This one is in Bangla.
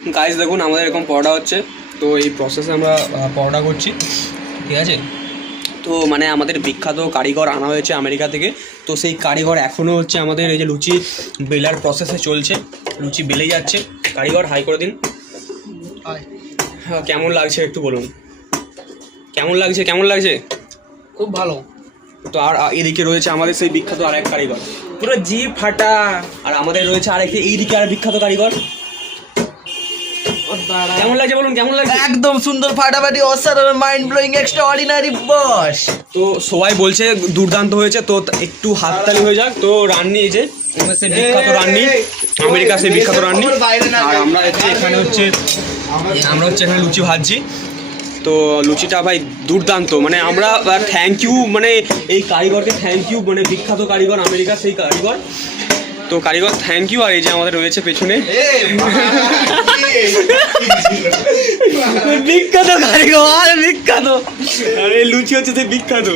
গাইস দেখুন আমাদের এরকম পরোটা হচ্ছে। তো এই প্রসেসে আমরা পরোটা করছি ঠিক আছে? তো মানে আমাদের বিখ্যাত কারিগর আনা হয়েছে আমেরিকা থেকে। তো সেই কারিগর এখনও হচ্ছে আমাদের এই যে লুচি বেলার প্রসেসে চলছে। লুচি বেলে যাচ্ছে। কারিগর হাই করে দিন। হ্যাঁ, কেমন লাগছে একটু বলুন? কেমন লাগছে কেমন লাগছে? খুব ভালো। তো আর এদিকে রয়েছে আমাদের সেই বিখ্যাত আরেক কারিগর। পুরো জি ফাটা। আর আমাদের রয়েছে আরেকটি এইদিকে আর বিখ্যাত কারিগর। কেমন লাগছে বলুন কেমন লাগছে? একদম সুন্দর ফাটাফাটি অসাধারণ mind blowing extraordinary boss তো সবাই বলছে দুর্দান্ত হয়েছে তো একটু হাততালি হয়ে যাক। তো রান্নি এই যে বিখ্যাত রান্নি। আমেরিকা সেই বিখ্যাত রান্নি। আর আমরা হচ্ছে এখানে হচ্ছে আমরা হচ্ছে এখানে লুচি ভাজছি। তো লুচিটা ভাই দুর্দান্ত মানে আমরা থ্যাংক ইউ মানে এই কারিগরকে থ্যাংক ইউ মানে বিখ্যাত কারিগর আমেরিকার সেই কারিগর। তো কারিগর থ্যাংক ইউ আর এই যে আমাদের রয়েছে পেছনে। বিখ্যাত কারিগর বিখ্যাত। আরে লুচি হচ্ছে সেই বিখ্যাত।